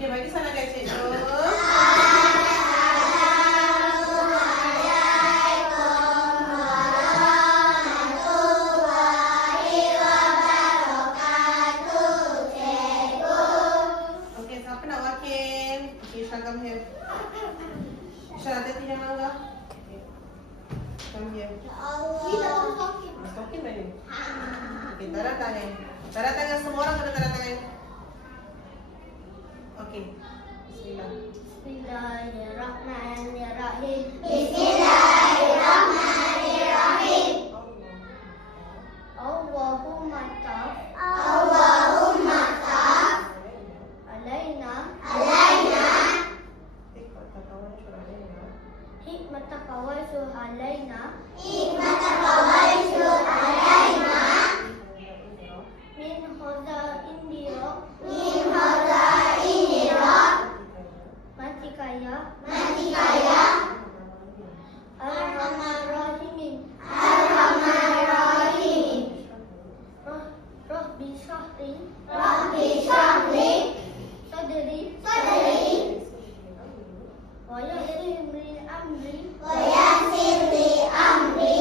Okey, bagi salam kat cikgu. Okey, siapa nak wakil? Okey, Isha, come here. Isha, ada tidak marah? Okey. Come here. Masukin tadi. Okey, tanda tangan. Tanda tangan, semua orang kena tanda tangan. Okey. Bismillah. Bismillahirrahmanirrahim. Bismillahirrahmanirrahim. Allahumma ta'af alaina hikmataka wa alaina min khazaini matikaya arhamar rahimin Rabbi syahri sadri wa yassir li amri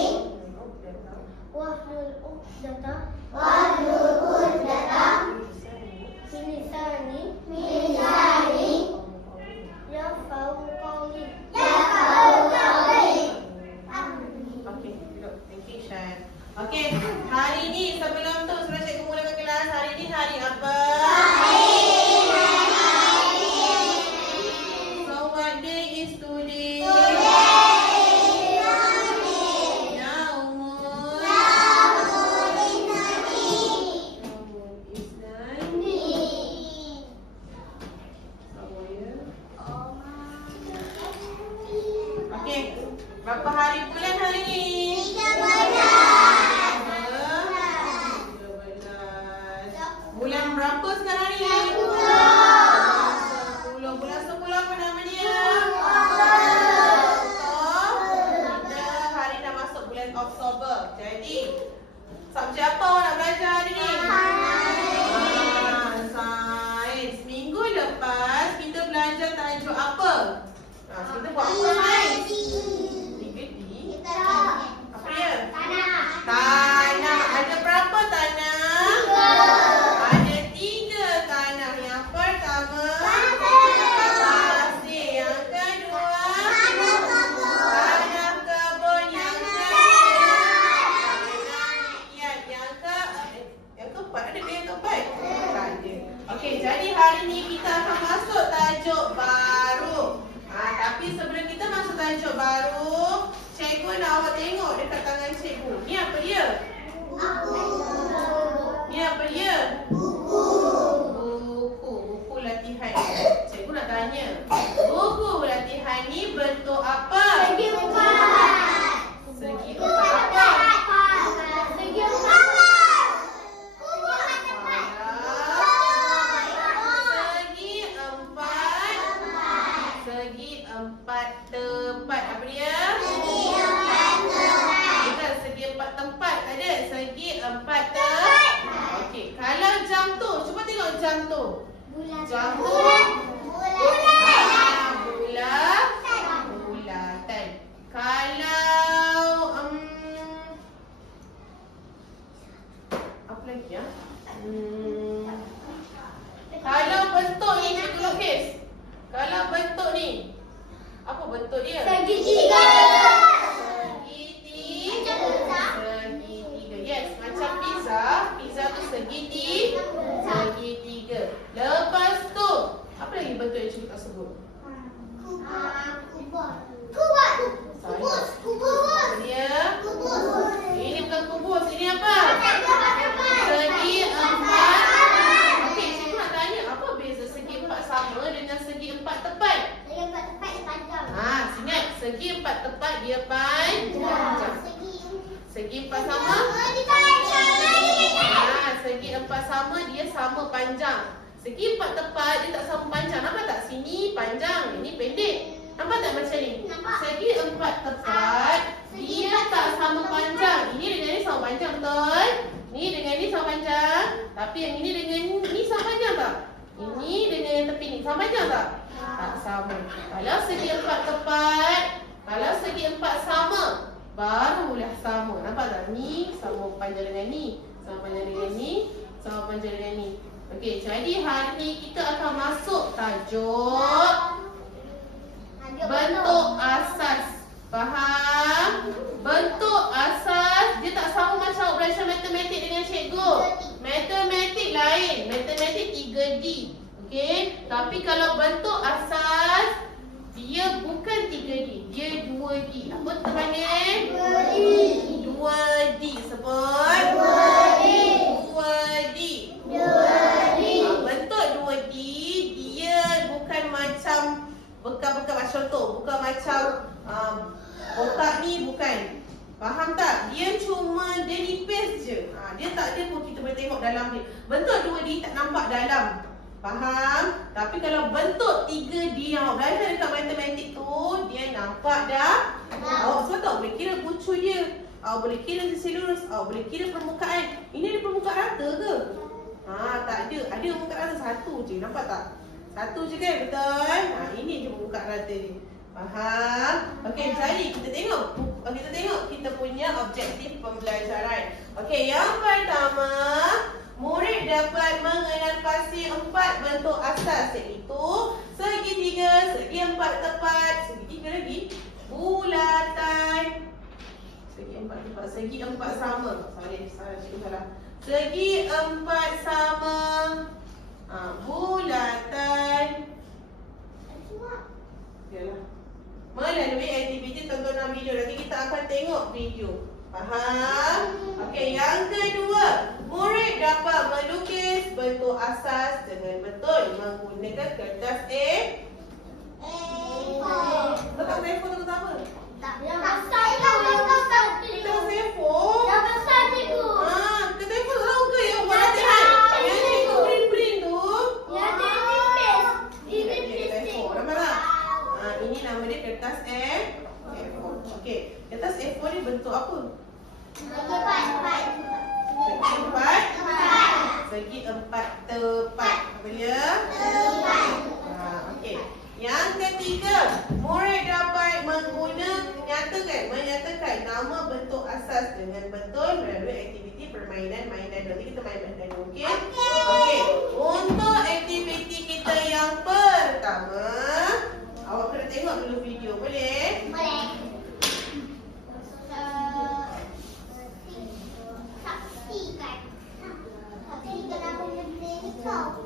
wahlul 'uqdatam min lisani yafqahu qawli. Okey, duduk. Thank you, Ishan. Okey, hari ni sebelum tu sebelum cikgu mulakan kelas, hari ni hari apa? So what day is today? Yaumul Isnin. Apa ya? Okey, berapa hari bulan hari ni? 13. Bulan berapa sekarang ni? 10. Bulan 10 apa nama dia? Oktober. Hari dah masuk bulan Oktober. Jadi, subjek apa awak nak belajar hari ni? Sains. Minggu lepas kita belajar tajuk apa? Kita buat apa, Sains? Apa dia? Tanah. Ada berapa tanah? Ada 3 tanah. Yang pertama pasir. Yang kedua tanah kebun. Yang ketiga tanah rakyat. Yang keempat ada ke yang keempat? Tak ada. Okey, jadi hari ni kita akan masuk tajuk baru. Tapi sebelum kita masuk tajuk baru, cikgu nak awak tengok dekat tangan cikgu. Ni apa dia? Ni apa dia? Buku latihan. Cikgu nak tanya, buku latihan ni bentuk apa? Segi empat. Segi empat apa? Segi empat. Segi empat tempat. Apa dia? Bukan segi empat tempat. Ada segi empat tempat. Okey, kalau jam tu, cuba tengok jam tu. Jam tu bulatan. Kalau apa lagi ya? Kalau bentuk ni kita lukis. Kalau bentuk ni, apa bentuk dia? Segitiga. Segitiga. Yes, macam pizza. Pizza tu segitiga. Lepas tu, apa lagi bentuk yang cikgu tak sebut? Kubus. Dia? Ini bukan kubus. Ini apa? Segi empat. Okey, cikgu nak tanya, apa beza segi empat sama dengan segi empat tepat? Segi empat tepat dia panjang. Ingat, segi empat tepat dia panjang. Segi empat sama? Segi empat sama dia sama panjang. Segi empat tepat dia tak sama panjang. Nampak tak? Sini panjang, ini pendek. Nampak tak macam ni? Segi empat tepat dia tak sama panjang. Ini dengan ni sama panjang, betul? Ni dengan ni sama panjang. Tapi yang ini dengan ni sama panjang tak? Ini dengan yang tepi ni sama banyak tak? Tak sama. Kalau segi 4 tepat, kalau segi 4 sama, barulah sama. Nampak tak? Ni sama panjang dengan ni, sama panjang dengan ni, sama panjang dengan ni. Okey, jadi hari ni kita akan masuk tajuk bentuk asas. Faham? Bentuk asas dia tak sama macam belajar matematik dengan cikgu. Matematik lain. Matematik 3D. Okey? Tapi kalau bentuk asas dia bukan 3D, dia 2D. Apa kita panggil? 2D. 2D. Sebut 2D. 2D. 2D. Bentuk 2D dia bukan macam bekas-bekas macam tu, bukan macam kotak ni, bukan. Faham tak? Dia cuma dia nipis je. Dia tak ada pun kita boleh tengok dalam dia. Bentuk 2D tak nampak dalam. Faham? Tapi kalau bentuk 3D yang awak belajar dekat matematik tu, dia nampak dah. Awak sebab tak boleh kira bucu dia. Awak boleh kira sisi lurus, awak boleh kira permukaan. Ini ada permukaan rata ke? Tak ada. Ada permukaan rata satu je. Nampak tak? Satu je kan? Betul? Ini je permukaan rata dia. Faham? Okey, jadi kita tengok kita punya objektif pembelajaran. Okey, yang pertama, murid dapat mengenal pasti 4 bentuk asas, iaitu segitiga, segi 4 tepat, segitiga lagi, bulatan, segi 4 tepat, segi 4 sama. Salah. Segi 4 sama, bulatan. Yalah. Melalui aktiviti tontonan video. Nanti kita akan tengok video. Faham? Okey, yang kedua, murid dapat melukis bentuk asas dengan betul menggunakan kertas A4. Letak A4 tu apa? Tak saya Kertas A4? Dah besar cikgu. Kertas A4 tahu ke yang buat latihan? Yang cikgu print tu? Ya, dia Kertas A4. Nampak tak? Ini nama dia kertas A4. Okey, kertas A4 ni bentuk apa? Segi 4 tepat. Apa dia? Tepat. Okey. Yang ketiga, murid dapat menyatakan nama bentuk asas dengan betul melalui aktiviti permainan-mainan. Nanti kita main-mainan, okey? Okey. Untuk aktiviti kita yang pertama, awak kena tengok dulu video, boleh? Boleh. Saksikan. Tapi kenapa dia beli kau?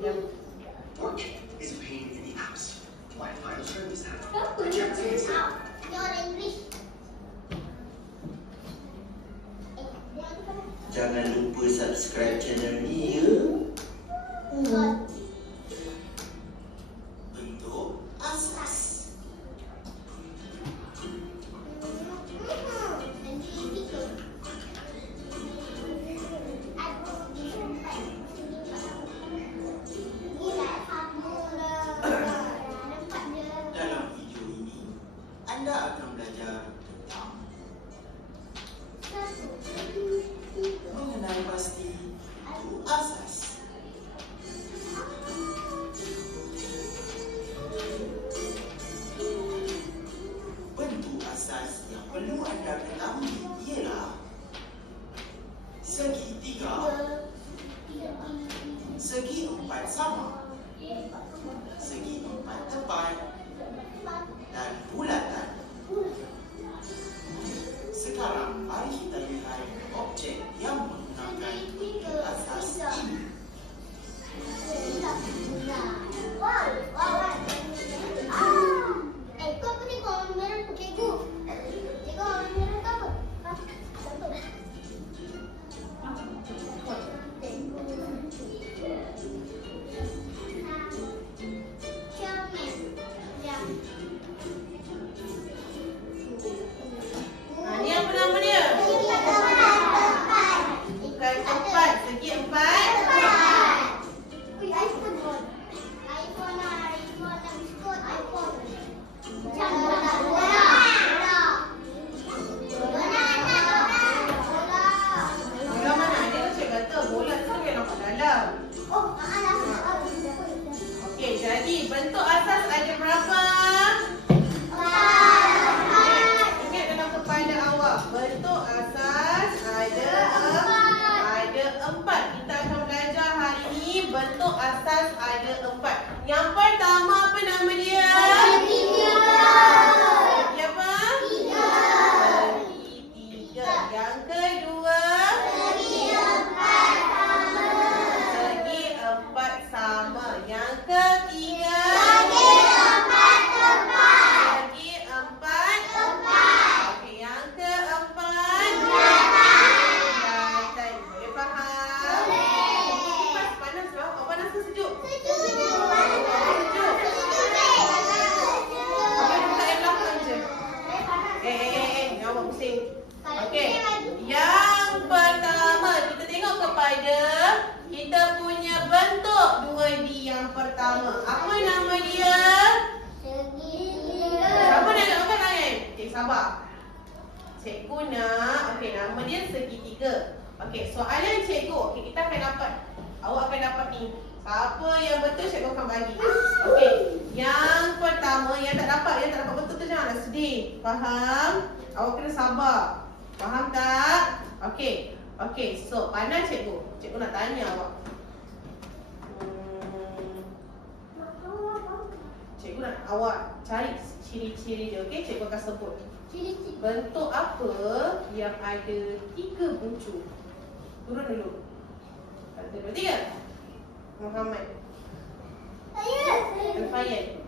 Yang Working is a pain in the ass. Why final service that? Kenapa dia beli kau? Dia orang Inggeris. Jangan lupa subscribe channel ni ya. Bentuk asas. Dalam video ini, anda akan belajar tentang mengenal pasti bentuk asas. Bentuk asas yang perlu anda ketahui ialah segitiga, segi 4 sama, segi 4 tepat, dan bulatan. Sekarang mari kita lihat objek yang menggunakan bentuk asas ini. Kau apa ni kau orang merah tu cikgu? Cikgu orang merah tu apa? ni apa nama dia? Bukan tepat, Bentuk asas ada 4. Kita akan belajar hari ini bentuk asas ada 4. Yang pertama apa nama dia? Segi apa? Segi 3. Yang kedua? Segi 4 sama. Yang ketiga? Okey. Yang pertama kita tengok kepada kita punya bentuk 2D yang pertama. Apa nama dia? Siapa nak jawabkan tangan? Okey, sabar. Cikgu nak. Okey, nama dia segitiga. Okey, soalan cikgu. Okey, kita akan dapat. Awak akan dapat ni. Siapa yang betul cikgu akan bagi. Okey, yang pertama yang tak dapat betul tu janganlah sedih. Faham? Awak kena sabar. Faham tak? Okey. Okey, so pandai cikgu. Cikgu nak tanya awak. Cikgu nak awak cari ciri-ciri dia. Okey, cikgu akan sebut. Bentuk apa yang ada 3 bucu? Turun dulu. 1, 2, 3. Muhammad. Al-Fayyad.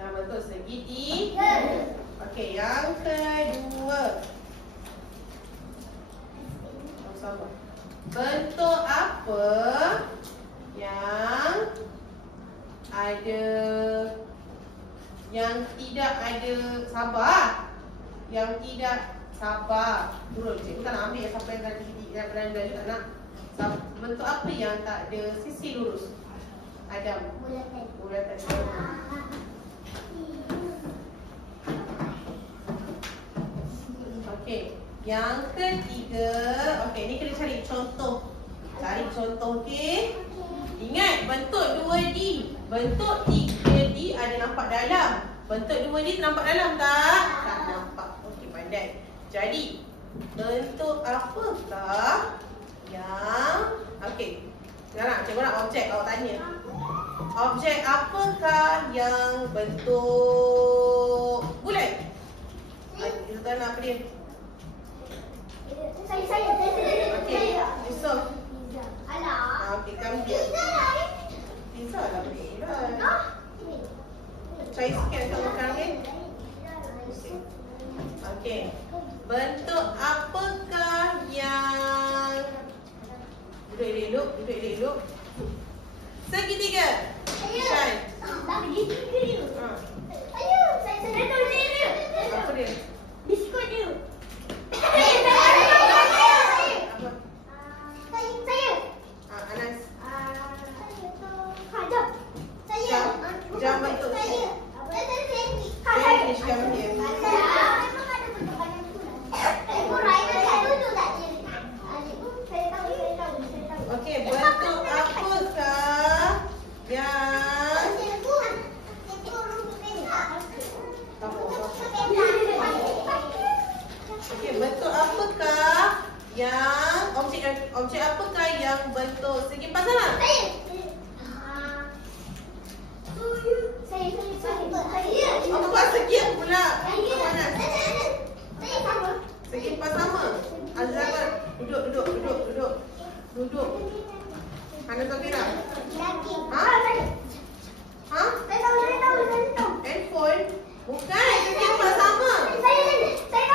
Nah, bentuk segitiga. Okey, yang kedua. Sabar. Bentuk apa yang ada yang tidak ada sabar? Yang tidak sabar. Turun. Cikgu tak nak ambil yang siapa yang yang beranda juga nak. Bentuk apa yang tak ada sisi lurus? Adam. Bulatan. Okey, yang ketiga. Okey, ni kena cari contoh. Cari contoh, okey. Ingat bentuk 2D. Bentuk 3D ada nampak dalam. Bentuk 2D nampak dalam tak? Tak nampak. Okey, pandai. Jadi, bentuk apakah yang okey. Sekarang cikgu nak objek, awak tanya. Objek apakah yang bentuk bulat? Kita tahu apa dia? Saya. Okey, Yusuf. Alah. Okey, kambing. Pizza lah bulat. Try sikit sama kambing. Okey. Bentuk apakah yang duduk elok. Segitiga. Shine. Segitiga dia. Ayo, saya tahu dia. Apa dia? Biskut dia. Apa? Saya. Anas. Jam bentuk saya. Saya. Jam dia. Okey, bentuk apakah yang okey, bentuk apakah yang objek apakah yang bentuk segi empat sama? Apa buat segi pula? Mana? Segi empat sama. Azhar, duduk. Hana Safira. Ha? Handphone? Bukan, segi empat sama. Saya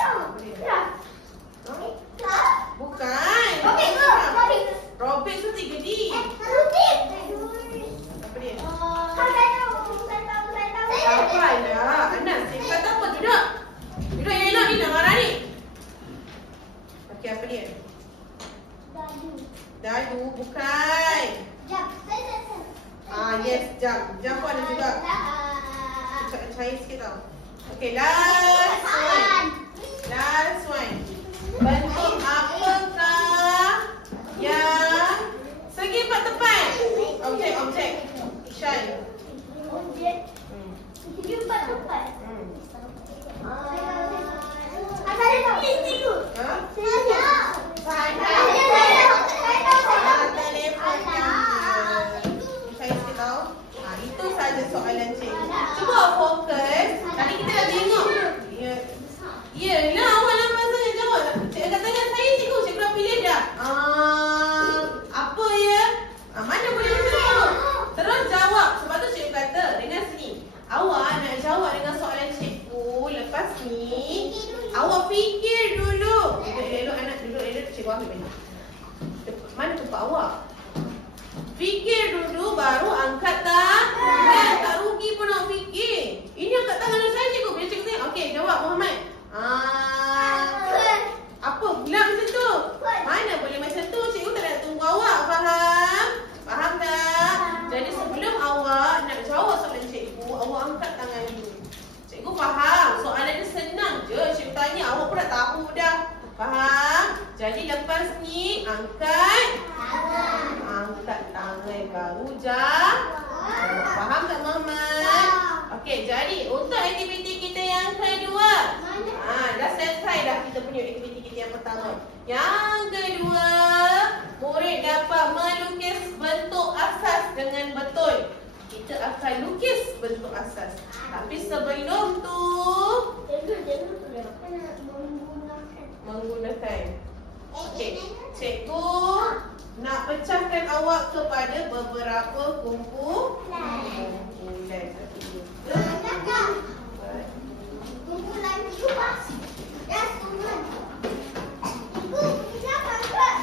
tahu. Bukan. Robik tu 3D. Apa dia? Sabarlah. Anas, cikgu kata apa? Duduk elok ni, nak marah ni. Okey, apa dia? Dadu, bukan. Yes, jam. Jam pun ada juga. Cair sikit tau. Okey, last one. Bentuk apakah yang segi empat tepat? Objek. Shine. Dia empat tepat. Awak fikir dulu. Duduk elok anak, duduk elok. Cikgu ambil baju. Mana tempat awak? Fikir dulu baru angkat tangan. Tak rugi pun nak fikir. Ini angkat tangan dulu saya cikgu. Bila cikgu tanya, okey jawab Muhammad. Apa pula macam tu? Mana boleh macam tu? Cikgu tak nak tunggu awak. Faham? Faham tak? Jadi sebelum awak nak jawab soalan cikgu, awak angkat tangan dulu. Cikgu faham. Soalan dia senang je. Cikgu tanya, awak pun dah tahu dah. Faham? Jadi lepas ni angkat tangan baru jawab. Faham tak Muhammad? Okey, jadi untuk aktiviti kita yang kedua. Dah selesai dah kita punya aktiviti kita yang pertama. Yang kedua, murid dapat melukis bentuk asas dengan betul. Kita akan lukis bentuk asas. Tapi sebelum tu menggunakan. Okey, cikgu nak pecahkan awak kepada beberapa kumpulan. Kumpulan luas. Dah semua.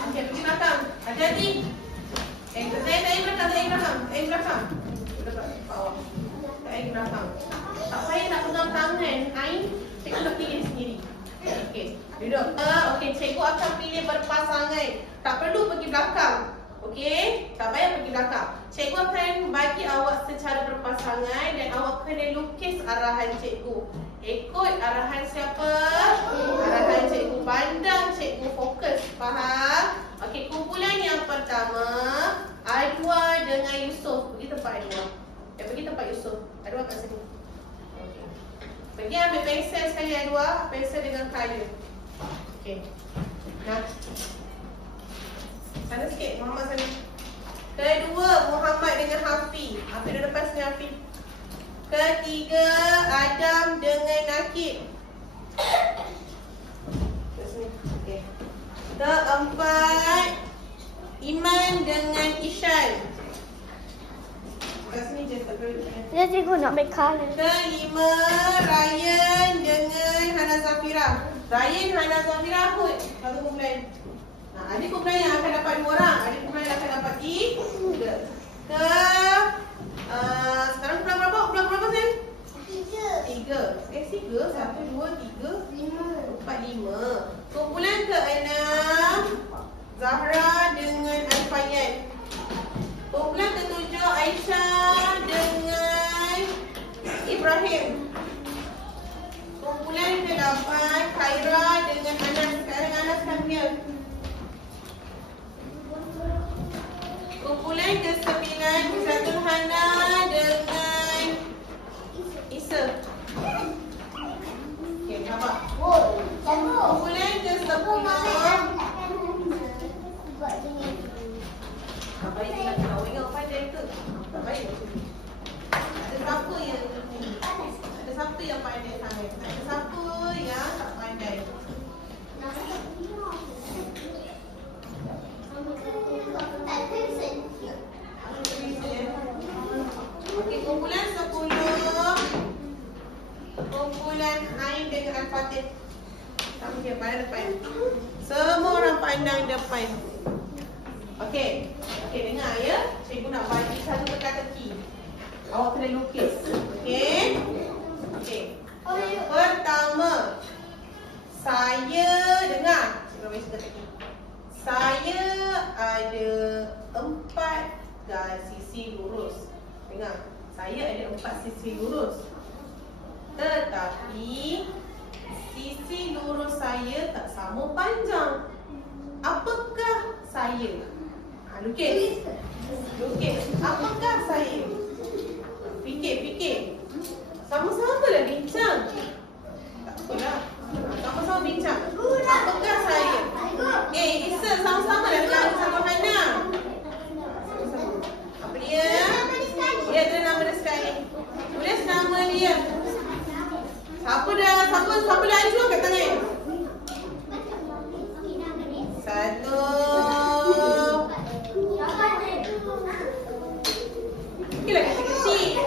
Okey, pergi belakang. Hati-hati. Saya belakang. Dekat bawah. Saya belakang. Tak payah nak pegang tangan. Ain, cikgu nak pilih sendiri. Okey, duduk. Okey, cikgu akan pilih berpasangan. Tak perlu pergi belakang. Okey, tak payah pergi belakang. Cikgu akan bagi awak secara berpasangan dan awak kena lukis arahan cikgu. Ikut arahan siapa? Arahan cikgu. Pandang cikgu, fokus. Faham? Okey, kumpulan yang pertama, Adwa dengan Yusuf. Pergi tempat Adwa. Pergi tempat Yusuf. Adwa kat sini. Okey. Pergi ambil pensel sekali Adwa. Pensel dengan color. Okey. Nah. Sana sikit, Muhammad sana. Kedua, Muhammad dengan Hafiz. Hafiz dah lepas dengan Hafiz. Ketiga, Adam dengan Nakib. Kat sini. Okey. Keempat, Iman dengan Ishan. Kat sini je, tak perlu. Ya, cikgu nak make color. Kelima, Ryan dengan Hana Zafira. Ryan, Hana Zafira pun satu kumpulan. Adik kumpulan yang akan dapat 2 orang. Adik kumpulan yang akan dapat 3. Sekarang kumpulan berapa? Kumpulan berapa sayang? 3. 3. 1, 2, 3, 4, 5. Kumpulan ke-6, Zahra dengan Al-Fayyad. Kumpulan ke-7, Aisyah dengan Ibrahim. Kumpulan ke-8, Khaira dengan Anas. Sekarang Anas panggil. Kumpulan ke-9, Zatul Hana dengan Isa. Okey, nampak? Kumpulan ke-10, tak baik nak tahu ingat pandai ke? Tak baik. Ada siapa yang ada siapa yang pandai sangat? Ada siapa yang tak pandai? Okey, kumpulan 10, kumpulan Ain dengan Al-Fatih. Sama dia pandang depan. Semua orang pandang depan. Okey. Okey, dengar ya. Cikgu nak bagi satu teka-teki. Awak kena lukis. Okey. Okey. Pertama, saya dengar. Cikgu bagi teka-teki. Saya ada 4 sisi lurus. Dengar. Saya ada 4 sisi lurus. Tetapi sisi lurus saya tak sama panjang. Apakah saya? Lukis. Lukis. Apakah saya? Fikir. Sama-sama lah bincang. Tak apalah. Sama-sama bincang. Apakah saya? Isa, sama-sama lah dengan sama Hana. Apa dia? Dia ada nama dia sekali. Tulis nama dia. Siapa dah ajuan kat tangan? 1. Okeylah kecil-kecil.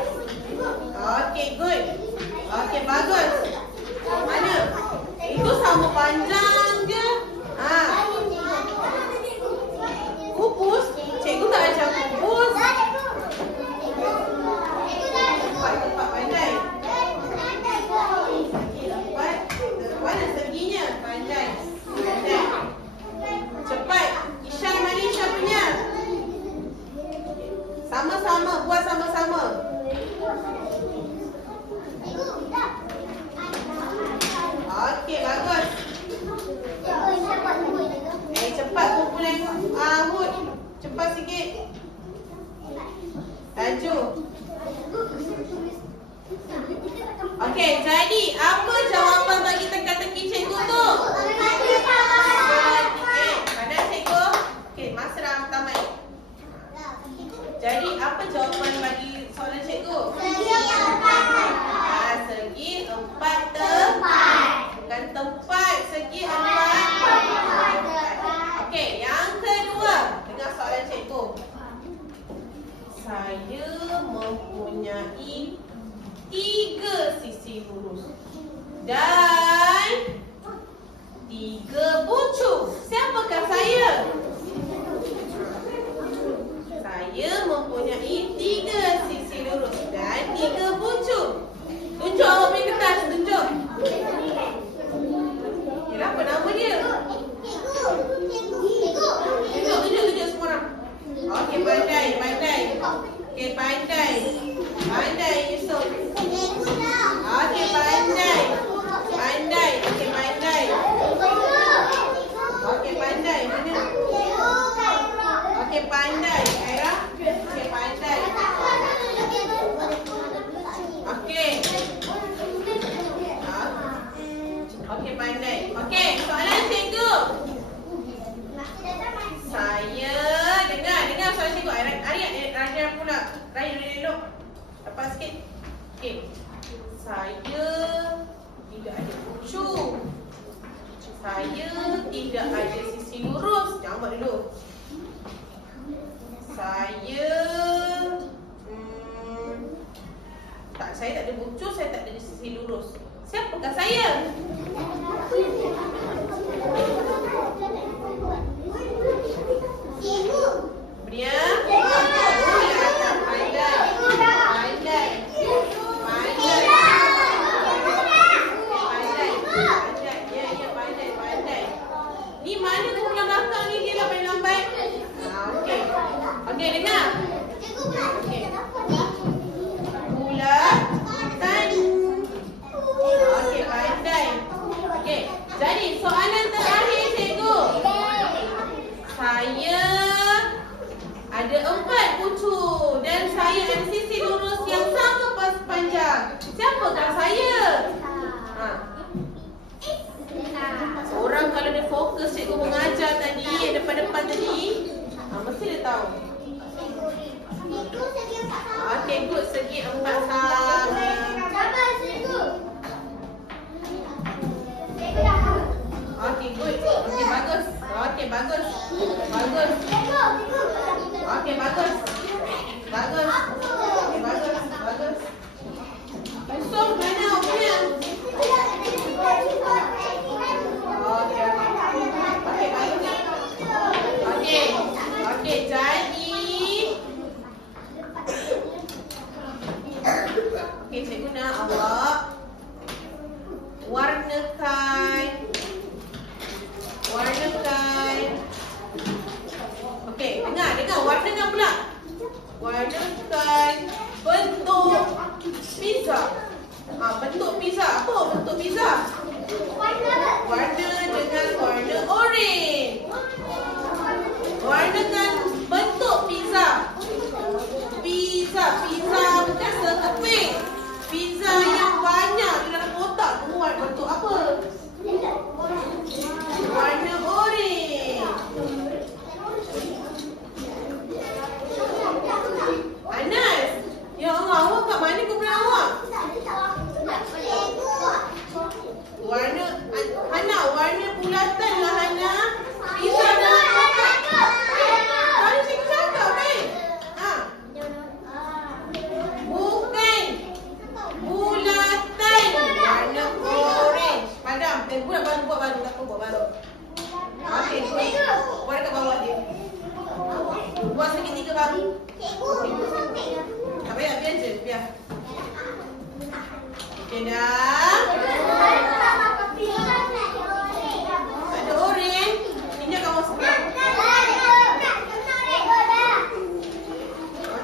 Okey, good. Okey, bagus. Mana? Itu sama Dan 3 bucu. Siapakah saya? Saya mempunyai 3 sisi lurus dan 3 bucu. Tunjuk awak punya kertas, tunjuk. Yalah, apa nama dia? Tunjuk semua orang. Okey, pandai. Okey, pandai Yusuf. Okey, pandai. Okey, pandai. Mana? Okey, pandai. Aira. Okey, pandai. Okey. Okey, pandai. Okey, soalan cikgu. Saya dengar soalan cikgu. Raja pula. Raja elok. Dapat sikit. Okey. Saya tidak ada bucu. Saya tidak ada sisi lurus. Jangan buat dulu. Saya tak ada bucu, saya tak ada sisi lurus. Siapakah saya? Bria? Pandai. Ni mana kumpulan belakang ni, dia lambat lambat. Okey. Okey, dengar. Okey. Bulatan. Okey, pandai. Okey. Jadi soalan terakhir cikgu. Saya ada 4 bucu dan saya ada sisi lurus yang sama panjang. Siapakah saya? Orang kalau dia fokus cikgu mengajar tadi, yang depan-depan tadi, mesti dia tahu. Okey, good. Segi 4 sama. Okey, good. Okey, bagus. Okey, bagus. Okey, bagus. So, mana okey? Okey, jadi cikgu nak awak warnakan. Okey, dengar, warnakan pula. Warnakan bentuk pizza. Bentuk pizza. Apa bentuk pizza? Warna dengan warna oren. Warnakan bentuk pizza. Pizza bukan sekeping. Pizza yang banyak di dalam kotak buat bentuk apa? Warna oren. Anas, ya Allah, awak kat mana kumpulan awak? Warna Hana, warna bulatan lah Hana. Pizza dalam kotak. Tadi cikgu cakap kan? Bukan bulatan, warna orange. Padam, buat baru, tak apa buat baru. Okey, buat dekat bawah dia. Buat segitiga baru. Tak payah, biar je, biar. Okey dah. Ada oren. Ini kamu sebelah.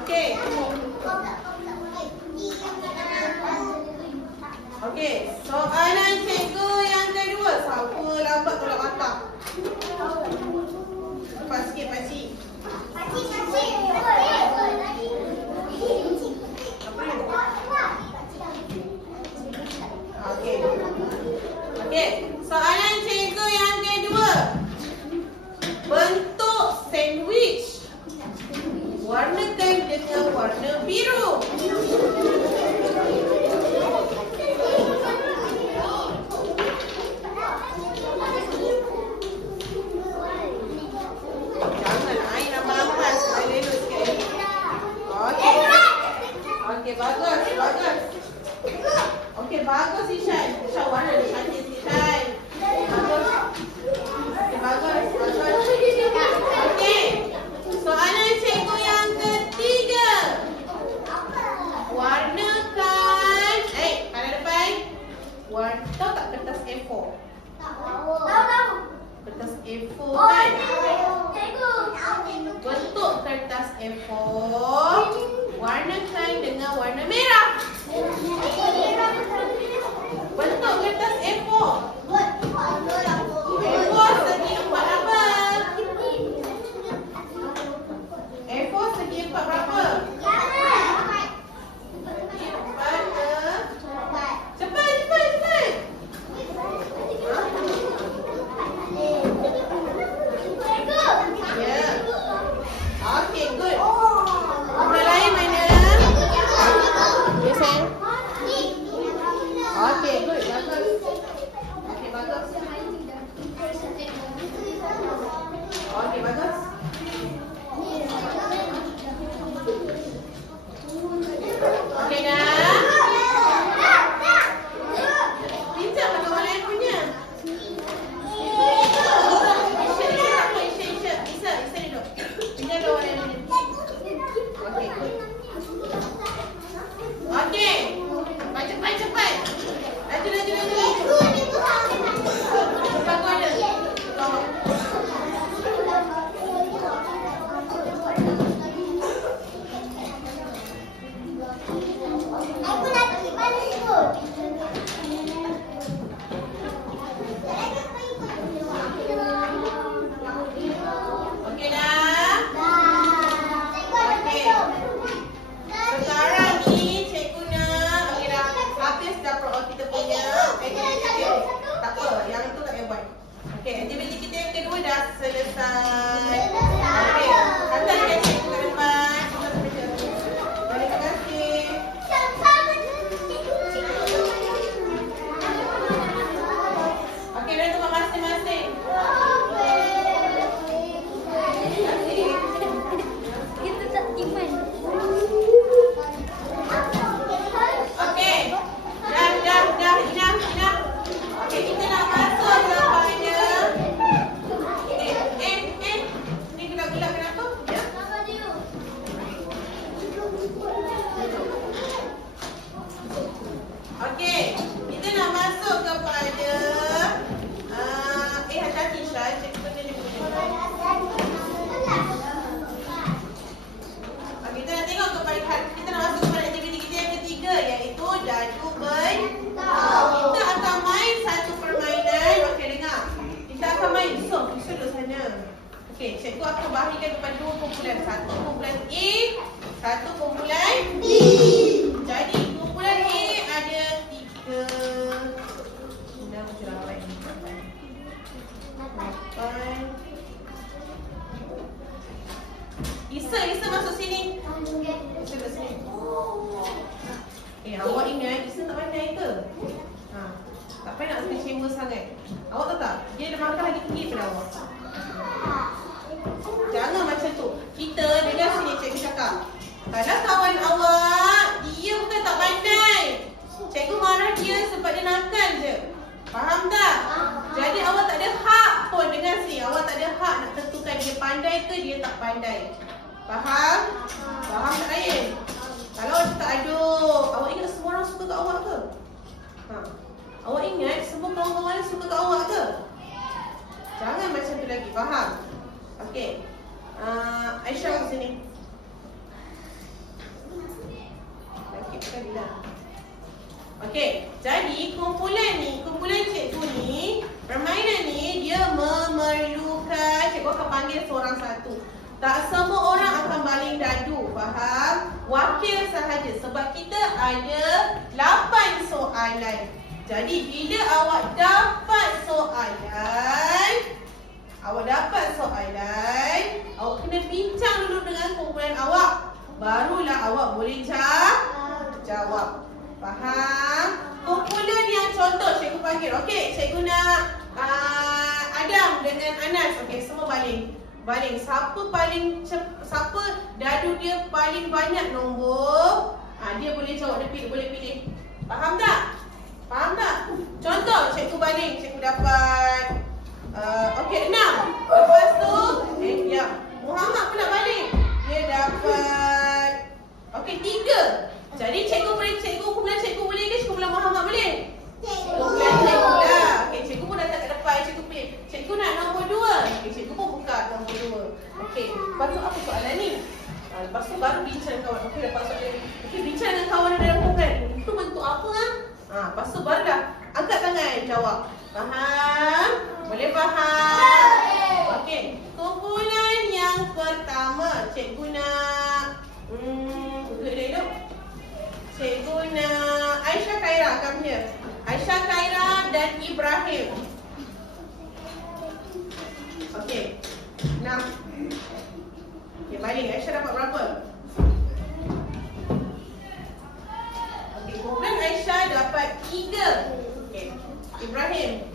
Okey. Okey, soalan cikgu yang kedua. Siapa lambat tolak mata? Cepat sikit pakcik. Okey, soalan cikgu yang kedua. Bentuk sandwich. Warnakan dengan warna biru. Jangan air rampas-rampas. Air elok sikit. Okey, bagus. Okey, bagus Ishan. Ishan warna tahu tak kertas A4? Tahu. Kertas A4 Oh, kan? cikgu. Bentuk kertas A4 warnakan dengan warna merah. Bentuk kertas A4. A4 segi 4 apa? A4 segi 4 berapa? Segi 4 ke? Cepat. Ya. Okey, good. Kumpulan lain mana? Yes, sayang. Okey, good. Bagus. Okey, bagus. Okey, bagus. Okey dah. Pinjam pada orang lain punya. Isa duduk. Pinjam pada orang lain punya. Okey, good. Okey. Cepat. Laju. Saku ada. Bawa. Aku nak pergi mana ikut? Okey dah. Sekarang ni cikgu nak okey dah habis dah pro kita punya aktiviti. Tak apa, yang tu tak payah buat. Okey, aktiviti kita yang kedua dah selesai. Okey, hantar dekat cikgu ke depan. Kita baca. Terima kasih. Okey, dah tempat masing-masing. Kita tak timan. Okey. Dah. Enough. Okey, kita nak masuk kepada ni gelap-gelap kenapa? Ya. Okey, kita nak masuk kepada hati-hati Syah, cikgu kena jemput. Kita nak tengok kita nak masuk kepada aktiviti kita yang ketiga, iaitu dadu bentang. Kita akan main satu permainan. Okey, dengar. Kita akan main duduk sana. Okey, cikgu akan bahagikan kepada dua kumpulan. Satu kumpulan A, satu kumpulan B. Jadi kumpulan A ada 3. Dah macam ramai. 8. Isa masuk sini. Isa kat sini. Awak ingat Isa tak pandai ke? Tak payah nak kecewa sangat. Awak tahu tak? Dia ada markah lagi tinggi daripada awak. Jangan macam tu. Kita dengar sini cikgu cakap. Kalau kawan awak, dia bukan tak pandai. Cikgu marah dia sebab dia nakal je. Faham tak? Jadi awak tak ada hak pun. Dengar sini. Awak tak ada hak nak tentukan dia pandai ke dia tak pandai. Faham? Faham tak Ryan? Kalau awak cakap aduh, awak ingat semua orang suka kat awak ke? Awak ingat semua kawan-kawan suka kat awak ke? Jangan macam tu lagi, faham? Okey. Aisyah kat sini. Okey, sekali lah. Okey, jadi kumpulan cikgu ni, permainan ni dia memerlukan cikgu akan panggil seorang satu. Tak semua orang akan baling dadu, faham? Wakil sahaja sebab kita ada 8 soalan. Jadi bila awak dapat soalan, awak kena bincang dulu dengan kumpulan awak. Barulah awak boleh jawab. Faham? Kumpulan yang contoh cikgu panggil. Okey, cikgu nak Adam dengan Anas. Okey, semua baling. Siapa dadu dia paling banyak nombor, dia boleh jawab, dia boleh pilih. Faham tak? Contoh cikgu baling, cikgu dapat okey 6. Lepas tu Muhammad pula baling. Dia dapat okey 3. Jadi kumpulan cikgu boleh ke kumpulan Muhammad boleh? Lepas tu apa soalan ni? Lepas tu baru bincang dengan kawan. Okey, dapat soalan. Okey, bincang dengan kawan dalam kumpulan. Itu bentuk apa ah? Lepas tu baru dah angkat tangan jawab. Faham? Boleh faham? Okey, kumpulan yang pertama cikgu nak hidup. Cikgu nak Aisyah Khaira, come here. Aisyah Khaira dan Ibrahim. Okey. Nah. Okey, balik. Aisyah dapat berapa? Okey, kumpulan Aisyah dapat 3. Okey. Ibrahim.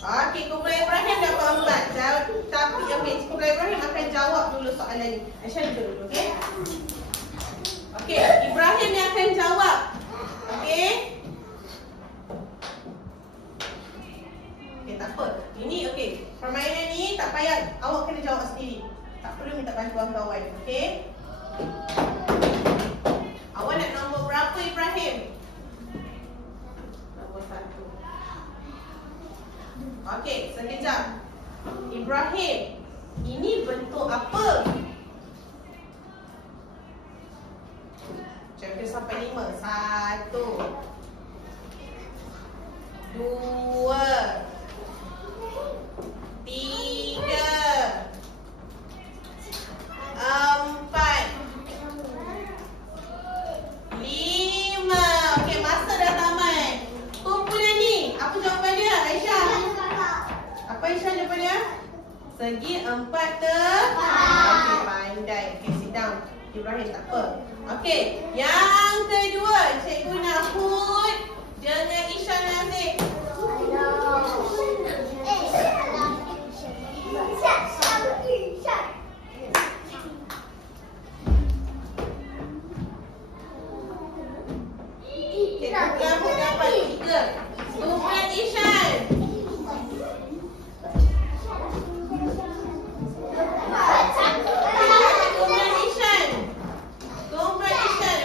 Okey, kumpulan Ibrahim dapat 4. Tapi okey, kumpulan Ibrahim akan jawab dulu soalan ni. Aisyah dulu, okey? Okey, Ibrahim ni akan jawab. Okey? Okey, tak apa. Ini okey. Permainan ni tak payah awak kena jawab sendiri. Tak perlu minta bantuan kawan, okey? Awak nak nombor berapa, Ibrahim? Nombor 1. Okey, sekejap. Ibrahim, ini bentuk apa? Cikgu sampai 5. 1 2 3 4 5. Okey, masa dah tamat. Kumpulan ni, apa jawapan dia, Aisyah? Apa Aisyah jawapan dia? Segi 4 tepat. Okey, pandai. Okey, sit down. Ibrahim tak apa. Okey, yang kedua, cikgu nak Hud dengan Ishan Nazif. Kumpulan Hud dapat 3. Kumpulan Ishan. Kumpulan Ishan.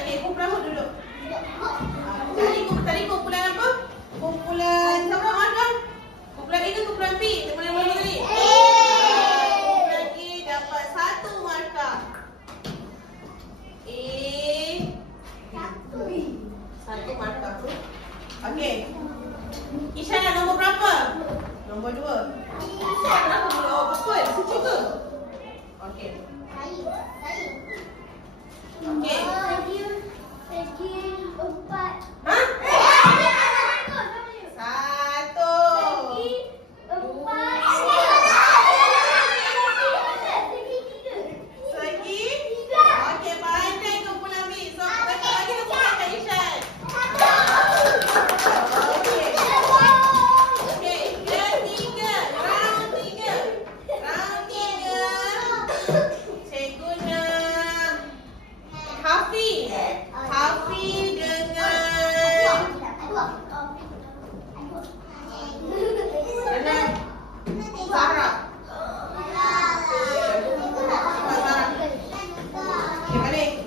Okey, kumpulan Hud dulu. Tadi kumpulan apa? Kumpulan siapa markah? Kumpulan A ke kumpulan B? Kumpulan mana tadi? Kumpulan A dapat 1 markah. Satu markah tu. Okey. Ishan nak nombor berapa? Nombor 2. Kenapa mulut awak pukul? Cucuk ke? Okey. Okey. Ha? 1 Segi? Okey, pandai kumpulan B. So, kita bagi kumpulan kat Ishan. Okey. Okey, ketiga. Round 3. Round 3. Cikgu nak Hafiz. Hafiz dengan Zahra. Okey, balik.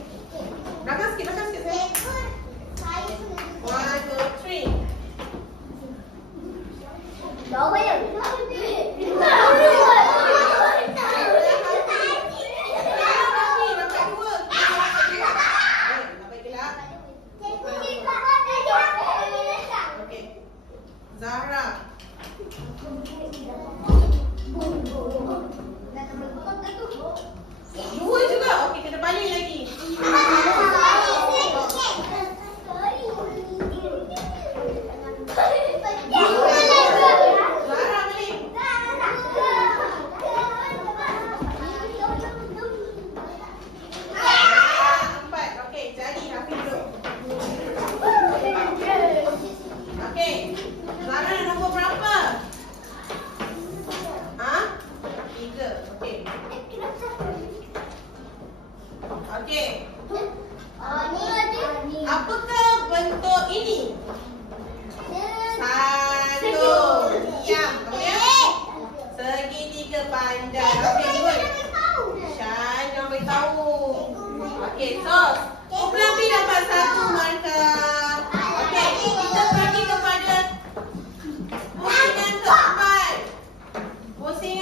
Belakang sikit saya. 1, 2, 3. Zahra. Dua juga. Okey, kena balik lagi. Zahra balik. 4. Okey, jadi Hafiz dulu. Okey. Zahra nak nombor berapa? Ha? 3. Okey. Okey. Apakah bentuk ini? 1. Diam. Okey. Segitiga pandai. Okey, good. Shan, jangan beritahu. Okey, so kumpulan B dapat 1 markah. Okey, kita pergi kepada pusingan keempat. Pusingan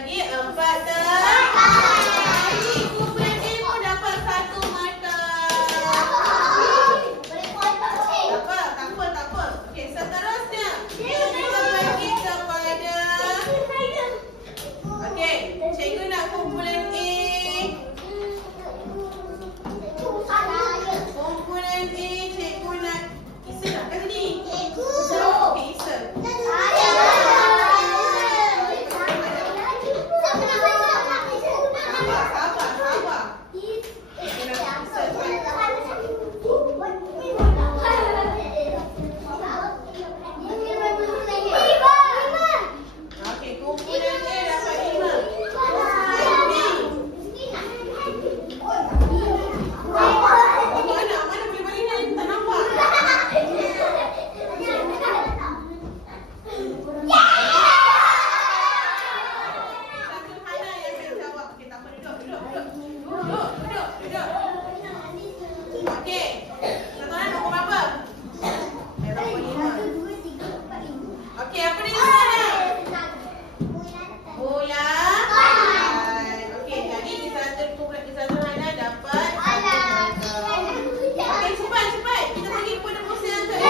Segi 4 Jadi kumpulan A pun dapat 1 markah. Tak apa. Okey, seterusnya kita bagi kepada okey, cikgu nak kumpulan A. Kumpulan A cikgu nak Isa nak ke sini? Okey, Isa. Sabar. Okey, kumpulan A dapat 5. Mana boleh bagi ni? Tak nampak. Satu Hana yang saya jawab. Okey, tak apa, duduk. Okey. Satu Hana nombor berapa? Nombor 5. Okey, apa dia namanya? Bulan. Okey, jadi di satu Hana dapat 1 markah. Okey, cepat. Kita bagi kepada pusingan ke-6.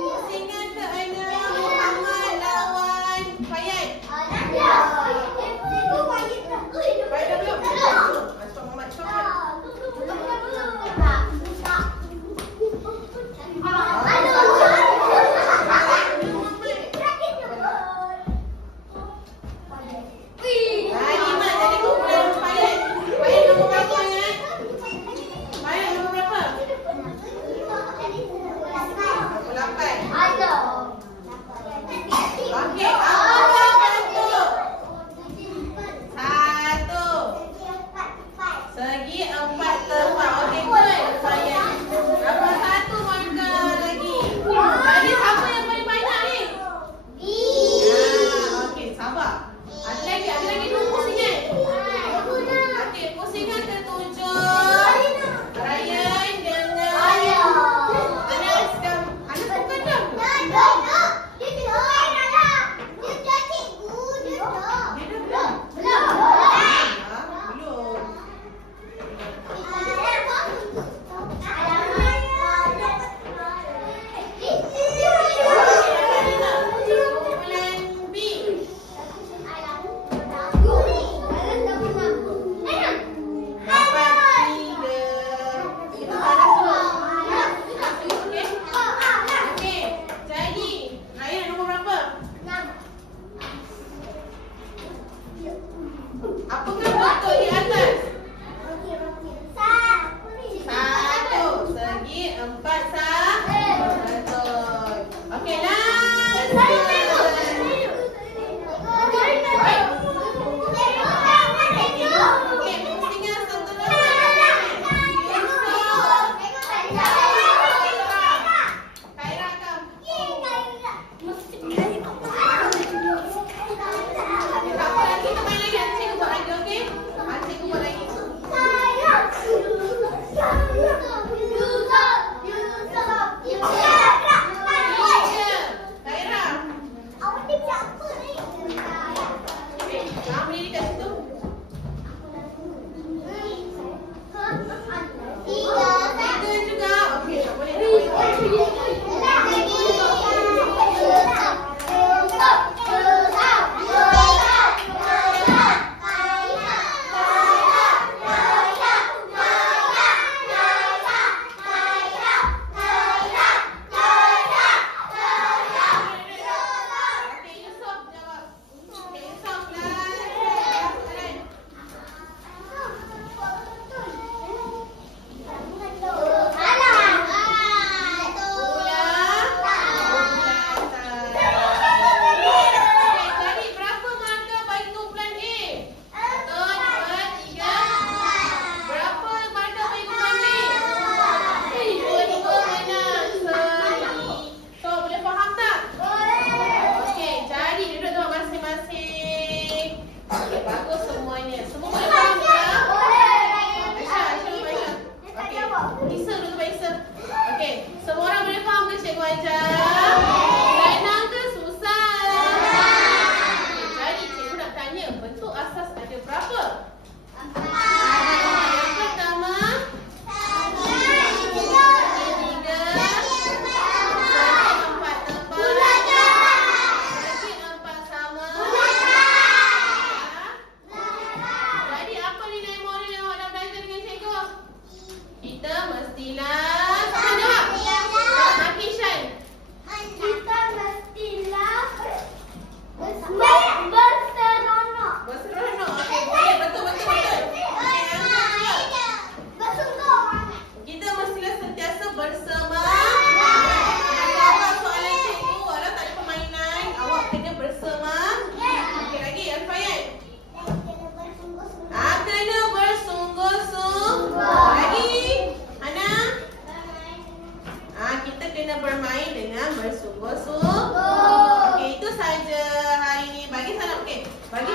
Pusingan ke-6 Muhammad lawan Fayan. Fayan dah belum? Cepat Muhammad, cepat. Iman, jadi kumpulan Fayan. Fayan nombor berapa ya? Fayan nombor berapa? Nombor 8. Okey, angka 1. Segi 4 terbang. Okey, good. Fayan dapat 1 markah lagi. Jadi siapa yang paling banyak ni? Okey, sabar. Ada lagi 2 pusingan. Okey, pusingan ke-7 Ryan dengan Anas dan Anas bukan dah. kena bermain dengan bersungguh-sungguh. Okey, itu saja hari ini. Bagi salam, okey. Bagi